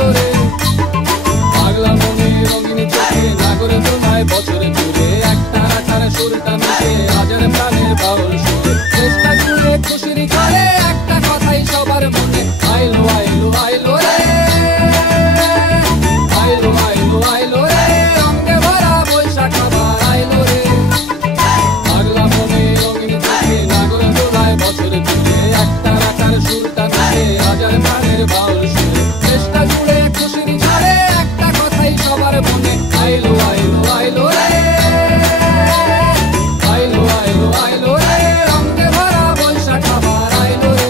আইলো রে পাগলা মনে রঙিনী চোখে নাগরে তোমায় বছরে জুড়ে একটা রাখার সুরটা মিশে হাজার প্রাণের বাউল সুরে চেষ্টা জুড়ে খুশির ঘরে একটা কথাই সবার মনে আইলো আইলো আইলো রে আইলো আইলো আইলো রে রঙে ভরা বৈশাখ আবার আইলো রে পাগলা মনে রঙিনী চোখে নাগরে তোমায় বছরে জুড়ে একটা রাখার সুরটা মিশে হাজার প্রাণের বাউল সুরে চেষ্টা জুড়ে খুশির ঘরে একটা কথাই সবার মনে আইলো আইলো আইলো রে আইলো আইলো আইলো রে রঙে ভরা বৈশাখ আবার আইলো রে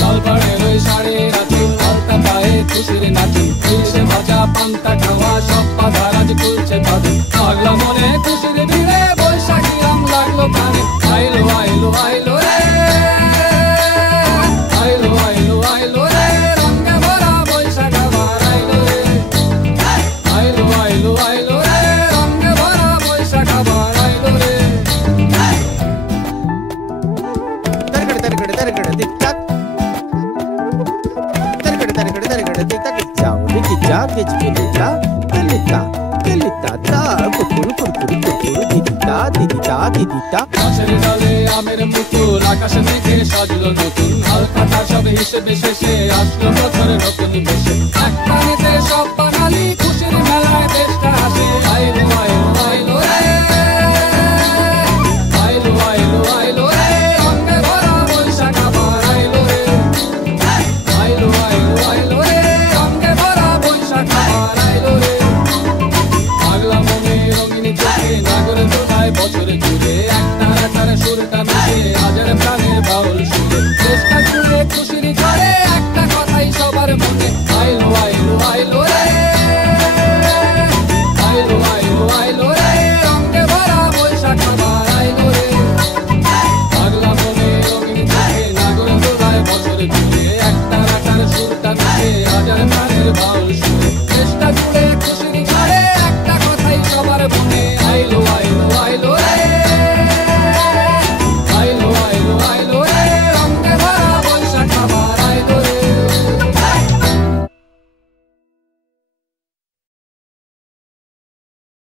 লাল পাড়ের ওই শাড়ি রাতে আলতা পায়ে খুশির নাচে ইলিশে ভাজা পান্তা খাওয়া সব বাধা রাজ খুলছে তাদের পাগলা মনে খুশির ভিড়ে বৈশাখী রং লাগলো কানে আইলো আইলো আইলো রে আইলো আইলো আইলো রে রঙে ভরা বৈশাখ আবার আইলো রে আইলো আইলো আইলো রে রঙে ভরা বৈশাখ আবার আইলো রে গাছের ডালে আমের মুকুল আকাশে মেঘে সাজলো নতুন হালখাতা সব হিসেবে শেষে আসলো বছরের নতুন বেশে এক পানিতে সব